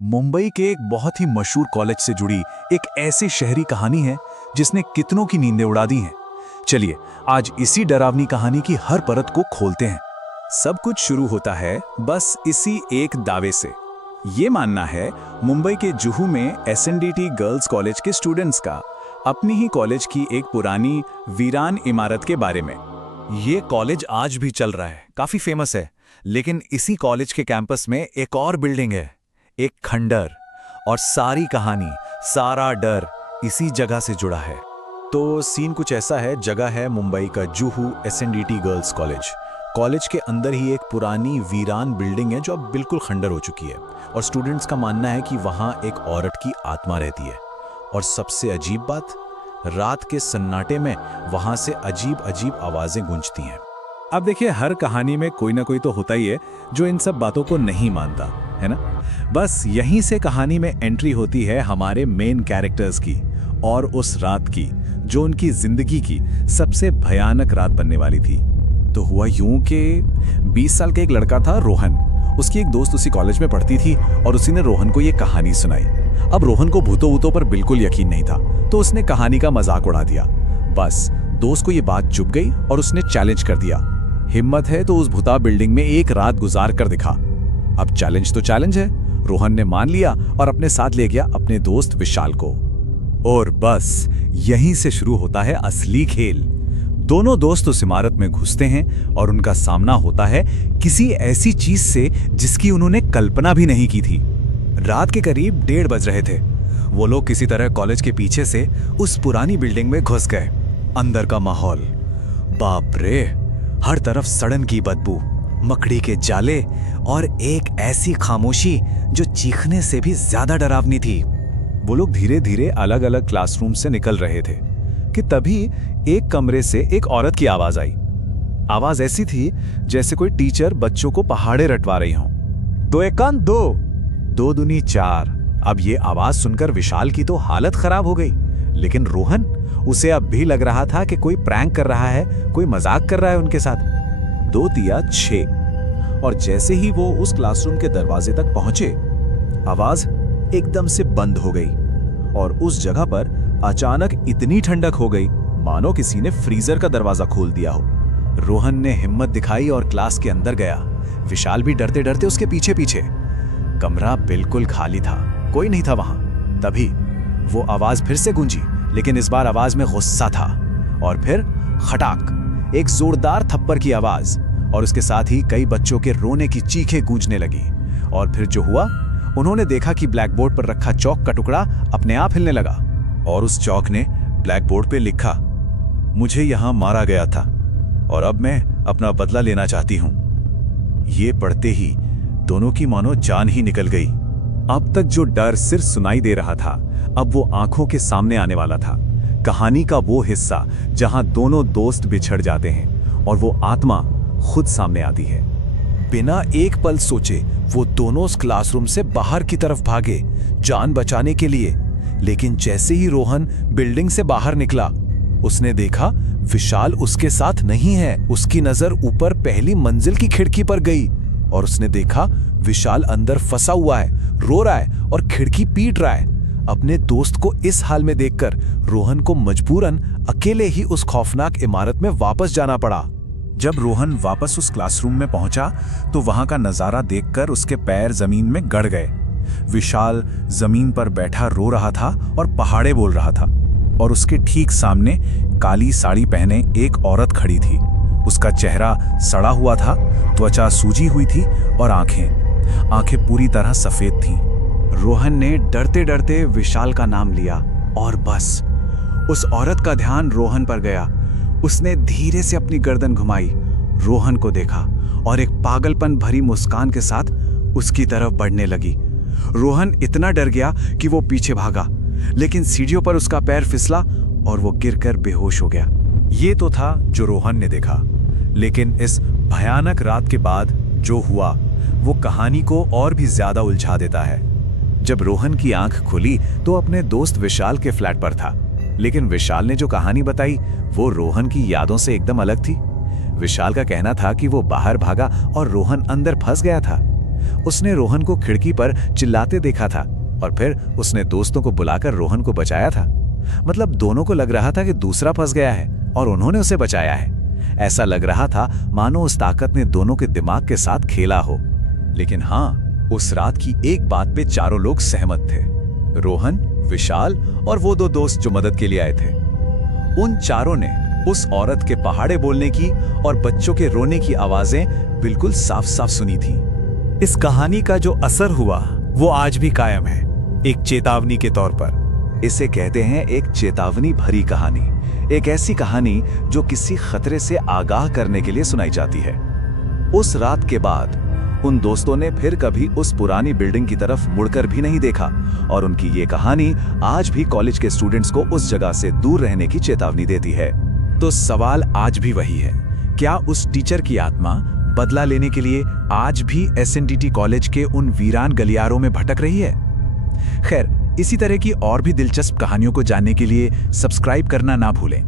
मुंबई के एक बहुत ही मशहूर कॉलेज से जुड़ी एक ऐसी शहरी कहानी है जिसने कितनों की नींदें उड़ा दी हैं। चलिए आज इसी डरावनी कहानी की हर परत को खोलते हैं। सब कुछ शुरू होता है बस इसी एक दावे से। ये मानना है मुंबई के जुहू में एसएनडीटी गर्ल्स कॉलेज के स्टूडेंट्स का अपनी ही कॉलेज की एक पुरानी वीरान इमारत के बारे में। ये कॉलेज आज भी चल रहा है, काफी फेमस है। लेकिन इसी कॉलेज के कैंपस में एक और बिल्डिंग है, एक खंडर, और सारी कहानी, सारा डर इसी जगह से जुड़ा है। तो सीन कुछ ऐसा है, जगह है मुंबई का Juhu SNDT girls college. College के अंदर ही एक पुरानी वीरान बिल्डिंग है जो अब बिल्कुल खंडर हो चुकी है, और स्टूडेंट्स का मानना है कि वहां एक औरत की आत्मा रहती है। और सबसे अजीब बात, रात के सन्नाटे में वहां से अजीब अजीब आवाजें गूंजती हैं। अब देखिए, हर कहानी में कोई ना कोई तो होता ही है जो इन सब बातों को नहीं मानता, है ना। बस यहीं से कहानी में एंट्री होती है हमारे मेन कैरेक्टर्स की, और उस रात की जो उनकी जिंदगी की सबसे भयानक रात बनने वाली थी। तो हुआ यूं कि 20 साल का एक लड़का था रोहन। उसकी एक दोस्त उसी कॉलेज में पढ़ती थी और उसी ने रोहन को ये कहानी सुनाई। अब रोहन को भूतों वूतों पर बिल्कुल यकीन नहीं था, तो उसने कहानी का मजाक उड़ा दिया। बस दोस्त को ये बात चुभ गई और उसने चैलेंज कर दिया, हिम्मत है तो उस भूता बिल्डिंग में एक रात गुजार कर दिखा। अब चैलेंज तो चैलेंज है। रोहन ने मान लिया और अपने साथ ले गया अपने दोस्त विशाल को। और बस यहीं से शुरू होता है असली खेल। दोनों दोस्त उस इमारत में घुसते हैं और उनका सामना होता है किसी ऐसी चीज से जिसकी उन्होंने कल्पना भी नहीं की थी। रात के करीब 1:30 बज रहे थे। वो लोग किसी तरह कॉलेज के पीछे से उस पुरानी बिल्डिंग में घुस गए। अंदर का माहौल, बाप रे, हर तरफ सड़न की बदबू, मकड़ी के जाले और एक ऐसी खामोशी जो चीखने से भी ज्यादा डरावनी थी। वो लोग धीरे धीरे अलग अलग क्लासरूम से निकल रहे थे कि तभी एक कमरे से एक औरत की आवाज आई। आवाज ऐसी थी जैसे कोई टीचर बच्चों को पहाड़े रटवा रही हो। 2 एकांत 2, 2 दूनी 4। अब ये आवाज सुनकर विशाल की तो हालत खराब हो गई, लेकिन रोहन, उसे अब भी लग रहा था कि कोई प्रैंक कर रहा है, कोई मजाक कर रहा है उनके साथ। 2 तिया 6। और जैसे ही वो उस क्लासरूम के दरवाजे तक पहुंचे, आवाज एकदम से बंद हो गई और उस जगह पर अचानक इतनी ठंडक हो गई मानो किसी ने फ्रीजर का दरवाजा खोल दिया हो। रोहन ने हिम्मत दिखाई और क्लास के अंदर गया। विशाल भी डरते डरते उसके पीछे पीछे। कमरा बिल्कुल खाली था, कोई नहीं था वहां। तभी वो आवाज फिर से गूंजी, लेकिन इस बार आवाज में गुस्सा था। और फिर खटाक, एक जोरदार थप्पड़ की आवाज, और उसके साथ ही कई बच्चों के रोने की चीखें गूंजने लगी। और फिर जो हुआ, उन्होंने देखा कि ब्लैक बोर्ड पर रखा चौक का टुकड़ा अपने आप हिलने लगा, और उस चौक ने ब्लैक बोर्ड पे लिखा, मुझे यहां मारा गया था और अब मैं अपना बदला लेना चाहती हूं। ये पढ़ते ही दोनों की मानो जान ही निकल गई। अब तक जो डर सिर्फ सुनाई दे रहा था, अब वो आंखों के सामने आने वाला था। कहानी का वो हिस्सा जहां दोनों दोस्त बिछड़ जाते हैं और वो आत्मा खुद सामने आती है। बिना एक पल सोचे वो दोनों उस क्लासरूम से बाहर की तरफ भागे, जान बचाने के लिए। लेकिन जैसे ही रोहन बिल्डिंग से बाहर निकला, उसने देखा विशाल उसके साथ नहीं है। उसकी नजर ऊपर पहली मंजिल की खिड़की पर गई और उसने देखा विशाल अंदर फंसा हुआ है, रो रहा है और खिड़की पीट रहा है। अपने दोस्त को इस हाल में देखकर रोहन को मजबूरन अकेले ही उस खौफनाक इमारत में वापस जाना पड़ा। जब रोहन वापस उस क्लासरूम में पहुंचा तो वहां का नजारा देखकर उसके पैर जमीन में गड़ गए। विशाल जमीन पर बैठा रो रहा था और पहाड़े बोल रहा था, और उसके ठीक सामने काली साड़ी पहने एक औरत खड़ी थी। उसका चेहरा सड़ा हुआ था, त्वचा सूजी हुई थी और आंखें पूरी तरह सफेद थीं। रोहन ने डरते डरते विशाल का नाम लिया, और बस उस औरत का ध्यान रोहन पर गया। उसने धीरे से अपनी गर्दन घुमाई, रोहन को देखा और एक पागलपन भरी मुस्कान के साथ उसकी तरफ बढ़ने लगी। रोहन इतना डर गया कि वो पीछे भागा, लेकिन सीढ़ियों पर उसका पैर फिसला और वो गिरकर बेहोश हो गया। ये तो था जो रोहन ने देखा, लेकिन इस भयानक रात के बाद जो हुआ वो कहानी को और भी ज्यादा उलझा देता है। जब रोहन की आंख खुली तो अपने दोस्त विशाल के फ्लैट पर था, लेकिन विशाल ने जो कहानी बताई वो रोहन की यादों से एकदम अलग थी। विशाल का कहना था कि वो बाहर भागा और रोहन अंदर फंस गया था। उसने रोहन को खिड़की पर चिल्लाते देखा था और फिर उसने दोस्तों को बुलाकर रोहन को बचाया था। मतलब दोनों को लग रहा था कि दूसरा फंस गया है और उन्होंने उसे बचाया है। ऐसा लग रहा था मानो उस ताकत ने दोनों के दिमाग के साथ खेला हो। लेकिन हाँ, उस रात की एक बात पे चारों लोग सहमत थे, रोहन, विशाल और वो दो दोस्त जो मदद के लिए आए थे। उन चारों ने उस औरत के पहाड़े बोलने की और बच्चों के रोने की आवाजें बिल्कुल साफ साफ सुनी थी। इस कहानी का जो असर हुआ वो आज भी कायम है, एक चेतावनी के तौर पर। इसे कहते हैं एक चेतावनी भरी कहानी, एक ऐसी कहानी जो किसी खतरे से आगाह करने के लिए सुनाई जाती है। उस रात के बाद उन दोस्तों ने फिर कभी उस पुरानी बिल्डिंग की तरफ मुड़कर भी नहीं देखा और उनकी ये कहानी आज भी कॉलेज के स्टूडेंट्स को उस जगह से दूर रहने की चेतावनी देती है। तो सवाल आज भी वही है, क्या उस टीचर की आत्मा बदला लेने के लिए आज भी एसएनडीटी कॉलेज के उन वीरान गलियारों में भटक रही है? खैर, इसी तरह की और भी दिलचस्प कहानियों को जानने के लिए सब्सक्राइब करना ना भूलें।